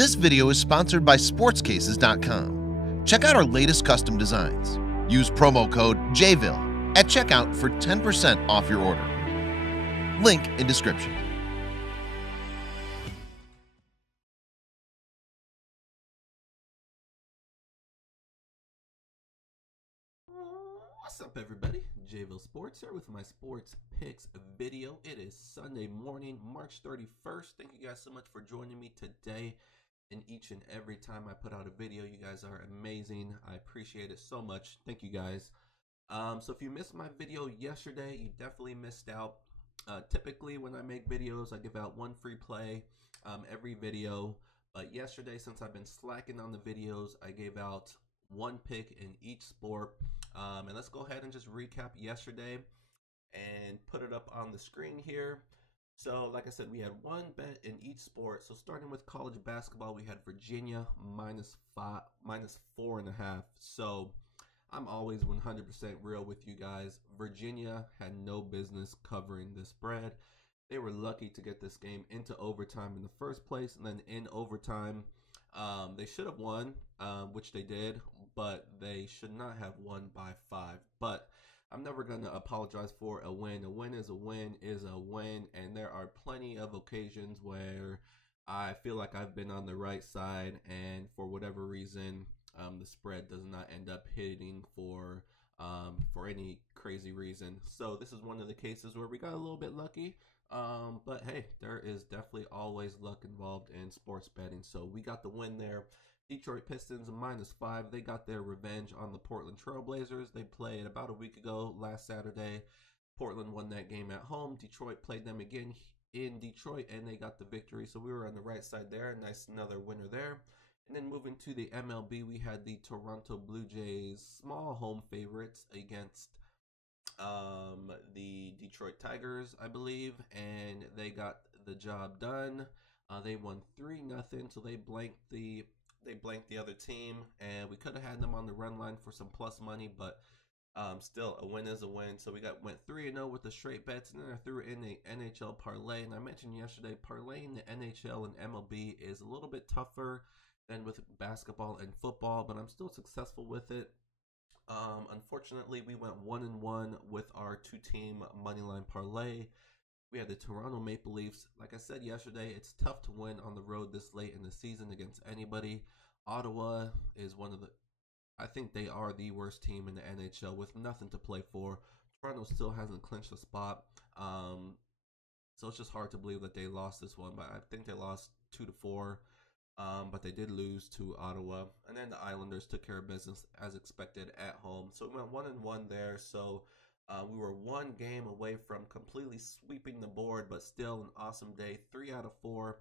This video is sponsored by sportscases.com. Check out our latest custom designs. Use promo code JVille at checkout for 10% off your order. Link in description. What's up, everybody? JVille Sports here with my sports picks video. It is Sunday morning, March 31st. Thank you guys so much for joining me today and each and every time I put out a video. You guys are amazing. I appreciate it so much. Thank you guys. So if you missed my video yesterday, you definitely missed out. Typically when I make videos, I give out one free play every video. But yesterday, since I've been slacking on the videos, I gave out one pick in each sport. And let's go ahead and just recap yesterday and put it up on the screen here. So like I said, we had one bet in each sport. So starting with college basketball, we had Virginia minus 4.5. So I'm always 100% real with you guys. Virginia had no business covering this spread. They were lucky to get this game into overtime in the first place, and then in overtime, they should have won, which they did, but they should not have won by 5. But I'm never going to apologize for a win. A win is a win is a win, and there are plenty of occasions where I feel like I've been on the right side, and for whatever reason, the spread does not end up hitting for any crazy reason. So this is one of the cases where we got a little bit lucky. But hey, there is definitely always luck involved in sports betting. So we got the win there. Detroit Pistons minus 5. They got their revenge on the Portland Trailblazers. They played about a week ago, last Saturday. Portland won that game at home. Detroit played them again in Detroit, and they got the victory. So we were on the right side there. Nice, another winner there. And then moving to the MLB, we had the Toronto Blue Jays, small home favorites against the Detroit Tigers, I believe, and they got the job done. They won 3-0, so they blanked the other team, and we could have had them on the run line for some plus money, but still, a win is a win. So we went 3-0 with the straight bets, and then I threw in the NHL parlay. And I mentioned yesterday, parlaying the NHL and MLB is a little bit tougher than with basketball and football, but I'm still successful with it. Unfortunately, we went 1-1 with our two-team moneyline parlay. We had the Toronto Maple Leafs. Like I said yesterday, it's tough to win on the road this late in the season against anybody. Ottawa is I think they are the worst team in the NHL with nothing to play for. Toronto still hasn't clinched a spot. So it's just hard to believe that they lost this one, but I think they lost 2-4. But they did lose to Ottawa, and then the Islanders took care of business as expected at home. So we went 1-1 there. So we were one game away from completely sweeping the board, but still an awesome day. 3 out of 4.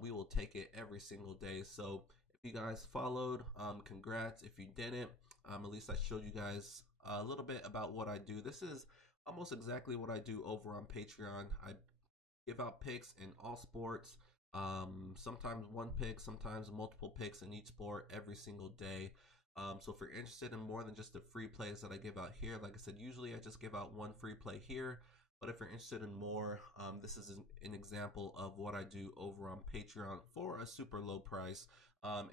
We will take it every single day. So if you guys followed, congrats. If you didn't, at least I showed you guys a little bit about what I do. This is almost exactly what I do over on Patreon. I give out picks in all sports. Sometimes one pick, sometimes multiple picks in each sport every single day. So if you're interested in more than just the free plays that I give out here, like I said, usually I just give out one free play here. But if you're interested in more, this is an example of what I do over on Patreon for a super low price,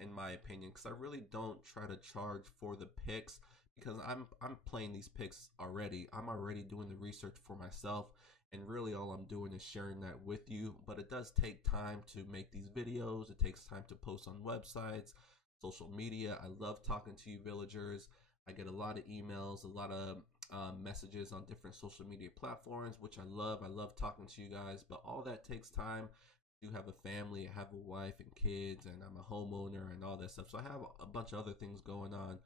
in my opinion, because I really don't try to charge for the picks, because I'm playing these picks already. I'm already doing the research for myself. And really all I'm doing is sharing that with you. But it does take time to make these videos. It takes time to post on websites, social media. I love talking to you villagers. I get a lot of emails, a lot of messages on different social media platforms, which I love. I love talking to you guys. But all that takes time. I do have a family. I have a wife and kids, and I'm a homeowner and all that stuff. So I have a bunch of other things going on.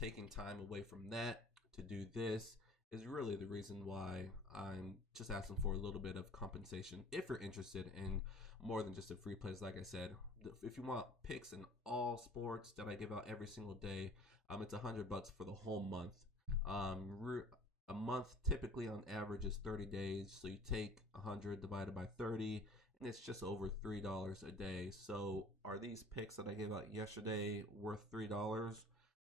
Taking time away from that to do this is really the reason why I'm just asking for a little bit of compensation. If you're interested in more than just a free plays, like I said, if you want picks in all sports that I give out every single day, it's $100 for the whole month. A month typically on average is 30 days, so you take 100 divided by 30, and it's just over $3 a day. So are these picks that I gave out yesterday worth $3?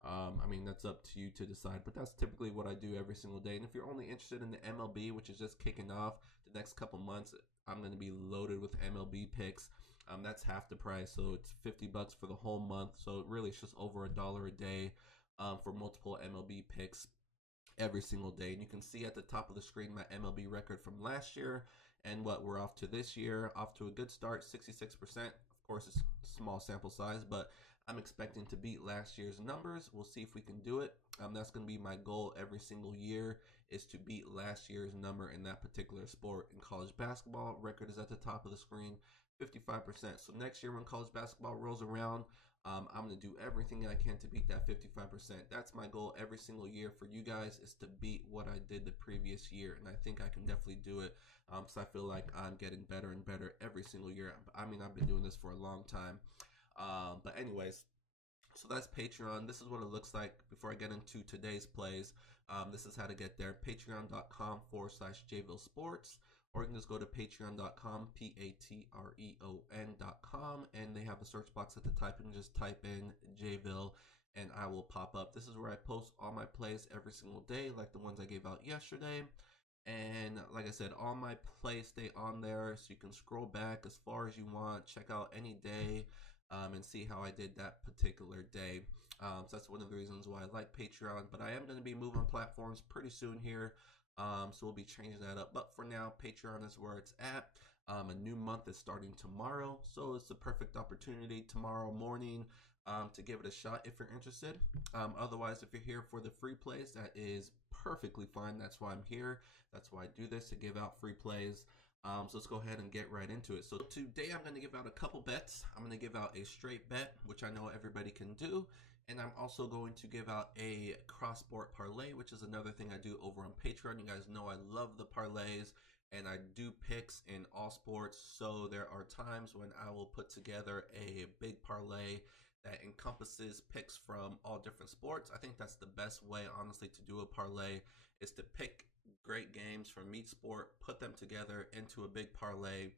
I mean, that's up to you to decide, but that's typically what I do every single day. And if you're only interested in the MLB, which is just kicking off the next couple months, I'm going to be loaded with MLB picks. That's half the price, so it's $50 for the whole month. So really, it's just over $1 a day for multiple MLB picks every single day. And you can see at the top of the screen my MLB record from last year and what we're off to this year. Off to a good start, 66%. Of course, it's small sample size, but I'm expecting to beat last year's numbers. We'll see if we can do it. That's going to be my goal every single year, is to beat last year's number in that particular sport. In college basketball, record is at the top of the screen, 55%. So next year when college basketball rolls around, I'm going to do everything I can to beat that 55%. That's my goal every single year for you guys, is to beat what I did the previous year. And I think I can definitely do it, because I feel like I'm getting better and better every single year. I mean, I've been doing this for a long time. But anyways, so that's Patreon. This is what it looks like before I get into today's plays. This is how to get there. Patreon.com/JVille Sports. Or you can just go to patreon.com, patreon.com, and they have a search box at the top. You can just type in JVille, and I will pop up. This is where I post all my plays every single day, like the ones I gave out yesterday. And like I said, all my plays stay on there, so you can scroll back as far as you want, check out any day, and see how I did that particular day. So that's one of the reasons why I like Patreon. But I am going to be moving platforms pretty soon here. So we'll be changing that up. But for now, Patreon is where it's at. A new month is starting tomorrow, so it's the perfect opportunity tomorrow morning to give it a shot if you're interested. Otherwise, if you're here for the free plays, that is perfectly fine. That's why I'm here. That's why I do this, to give out free plays. So let's go ahead and get right into it. So today I'm going to give out a couple bets. I'm going to give out a straight bet, which I know everybody can do. And I'm also going to give out a cross-sport parlay, which is another thing I do over on Patreon. You guys know I love the parlays, and I do picks in all sports. So there are times when I will put together a big parlay that encompasses picks from all different sports. I think that's the best way, honestly, to do a parlay, is to pick great games from each sport, put them together into a big parlay,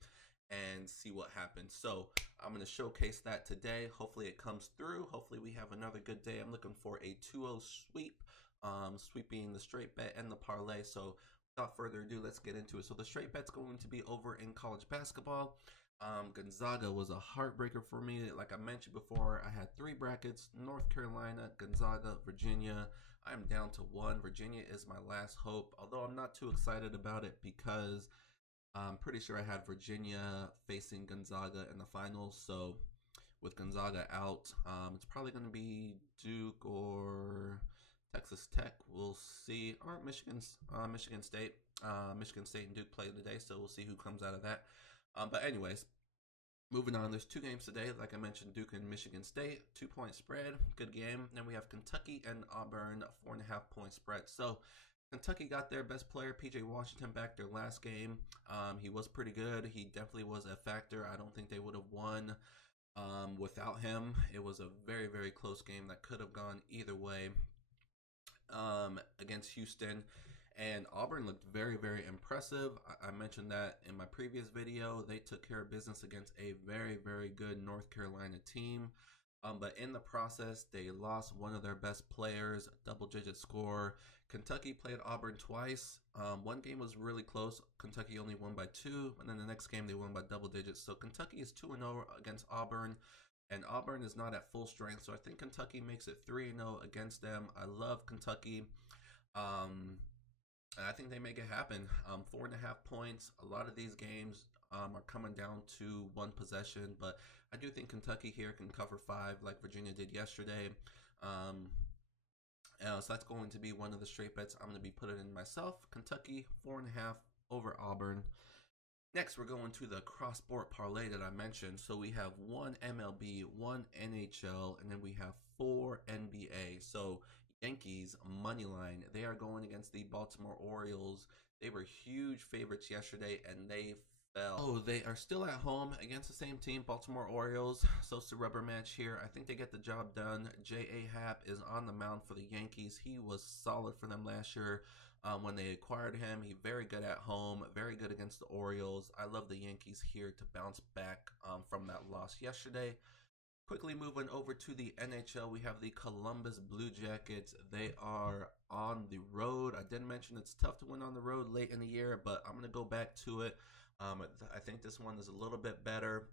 and see what happens. So I'm going to showcase that today. Hopefully it comes through. Hopefully we have another good day. I'm looking for a 2-0 sweep, sweeping the straight bet and the parlay. So without further ado, let's get into it. So the straight bet's going to be over in college basketball. Gonzaga was a heartbreaker for me. Like I mentioned before, I had 3 brackets: North Carolina, Gonzaga, Virginia. I am down to 1. Virginia is my last hope, although I'm not too excited about it because I'm pretty sure I had Virginia facing Gonzaga in the finals. So with Gonzaga out, it's probably going to be Duke or Texas Tech. We'll see. Or Michigan State. Michigan State and Duke play today, so we'll see who comes out of that. But anyways, moving on, there's 2 games today. Like I mentioned, Duke and Michigan State, 2-point spread, good game. Then we have Kentucky and Auburn, 4.5-point spread. So Kentucky got their best player, PJ Washington, back their last game. He was pretty good. He definitely was a factor. I don't think they would have won without him. It was a very, very close game that could have gone either way against Houston. And Auburn looked very, very impressive. I mentioned that in my previous video. They took care of business against a very, very good North Carolina team. But in the process, they lost one of their best players, double-digit score. Kentucky played Auburn twice. One game was really close. Kentucky only won by 2, and then the next game they won by double digits. So Kentucky is 2-0 against Auburn, and Auburn is not at full strength. So I think Kentucky makes it 3-0 against them. I love Kentucky. I think they make it happen. 4.5 points. A lot of these games are coming down to 1 possession, but I do think Kentucky here can cover 5 like Virginia did yesterday. So that's going to be one of the straight bets I'm going to be putting in myself. Kentucky 4.5 over Auburn. Next, we're going to the cross-sport parlay that I mentioned. So we have 1 MLB, 1 NHL, and then we have 4 NBA. So Yankees money line, they are going against the Baltimore Orioles. They were huge favorites yesterday, and they fell. Oh, they are still at home against the same team, Baltimore Orioles. So it's a rubber match here. I think they get the job done. Happ is on the mound for the Yankees. He was solid for them last year when they acquired him. He's very good at home, very good against the Orioles. I love the Yankees here to bounce back from that loss yesterday. Quickly moving over to the NHL, we have the Columbus Blue Jackets. They are on the road. I did mention it's tough to win on the road late in the year, but I'm going to go back to it. I think this one is a little bit better.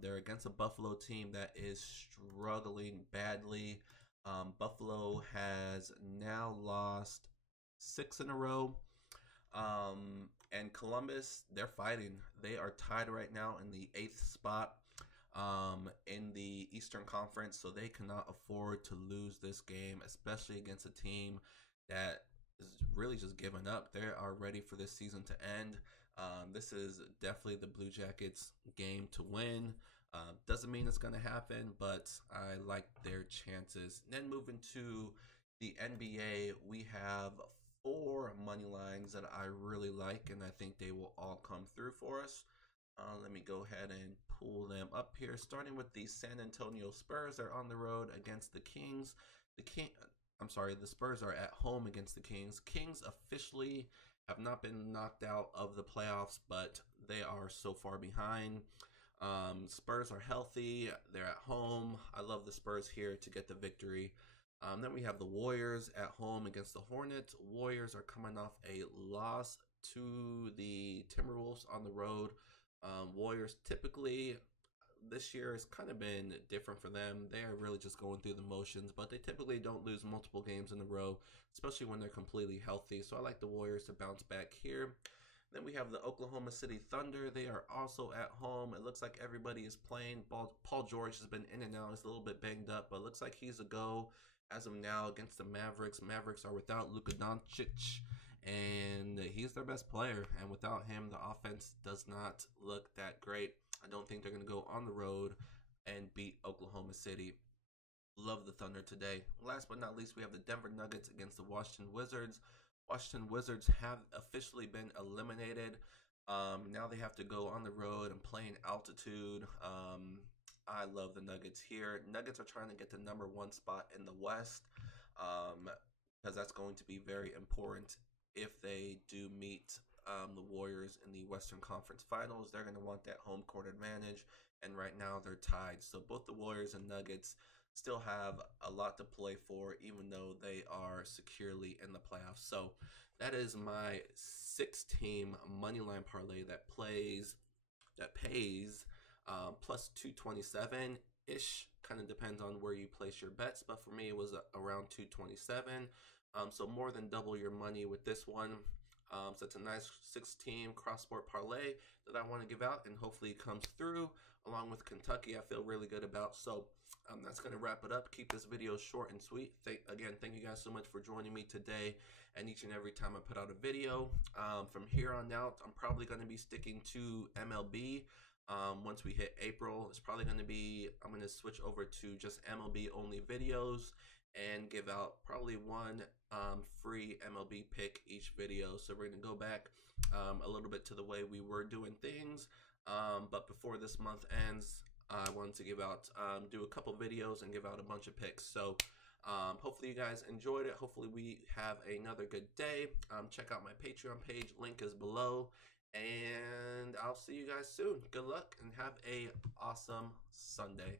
They're against a Buffalo team that is struggling badly. Buffalo has now lost 6 in a row. And Columbus, they're fighting. They are tied right now in the 8th spot in the Eastern Conference, so they cannot afford to lose this game, especially against a team that is really just giving up. They are ready for this season to end. This is definitely the Blue Jackets' game to win. Doesn't mean it's going to happen, but I like their chances. Then moving to the NBA, we have 4 money lines that I really like, and I think they will all come through for us. Let me go ahead and pull them up here. Starting with the San Antonio Spurs, they're on the road against the Kings. The Spurs are at home against the Kings. Kings officially have not been knocked out of the playoffs, but they are so far behind. Spurs are healthy. They're at home. I love the Spurs here to get the victory. Then we have the Warriors at home against the Hornets. Warriors are coming off a loss to the Timberwolves on the road. Warriors typically, this year has kind of been different for them. They are really just going through the motions, but they typically don't lose multiple games in a row, especially when they're completely healthy. So I like the Warriors to bounce back here. Then we have the Oklahoma City Thunder. They are also at home. It looks like everybody is playing. Paul George has been in and out. He's a little bit banged up, but it looks like he's a go as of now against the Mavericks. Mavericks are without Luka Doncic, and he's their best player. And without him, the offense does not look that great. I don't think they're going to go on the road and beat Oklahoma City. Love the Thunder today. Last but not least, we have the Denver Nuggets against the Washington Wizards. Washington Wizards have officially been eliminated. Now they have to go on the road and play in altitude. I love the Nuggets here. Nuggets are trying to get the #1 spot in the West because that's going to be very important if they do meet the Warriors in the Western Conference Finals. They're going to want that home court advantage, and right now they're tied. So both the Warriors and Nuggets still have a lot to play for, even though they are securely in the playoffs. So that is my 6-team moneyline parlay that pays plus 227-ish. Kind of depends on where you place your bets, but for me it was around 227. So more than double your money with this one. So it's a nice 6-team cross-sport parlay that I want to give out, and hopefully it comes through along with Kentucky. I feel really good about. So that's going to wrap it up. Keep this video short and sweet. Thank you guys so much for joining me today and each and every time I put out a video. From here on out, I'm probably going to be sticking to MLB. Once we hit April, it's probably going to be, I'm going to switch over to just MLB only videos and give out probably one free MLB pick each video. So we're going to go back a little bit to the way we were doing things. But before this month ends, I wanted to give out, do a couple videos and give out a bunch of picks. So hopefully you guys enjoyed it. Hopefully we have another good day. Check out my Patreon page. Link is below. And I'll see you guys soon. Good luck and have a awesome Sunday.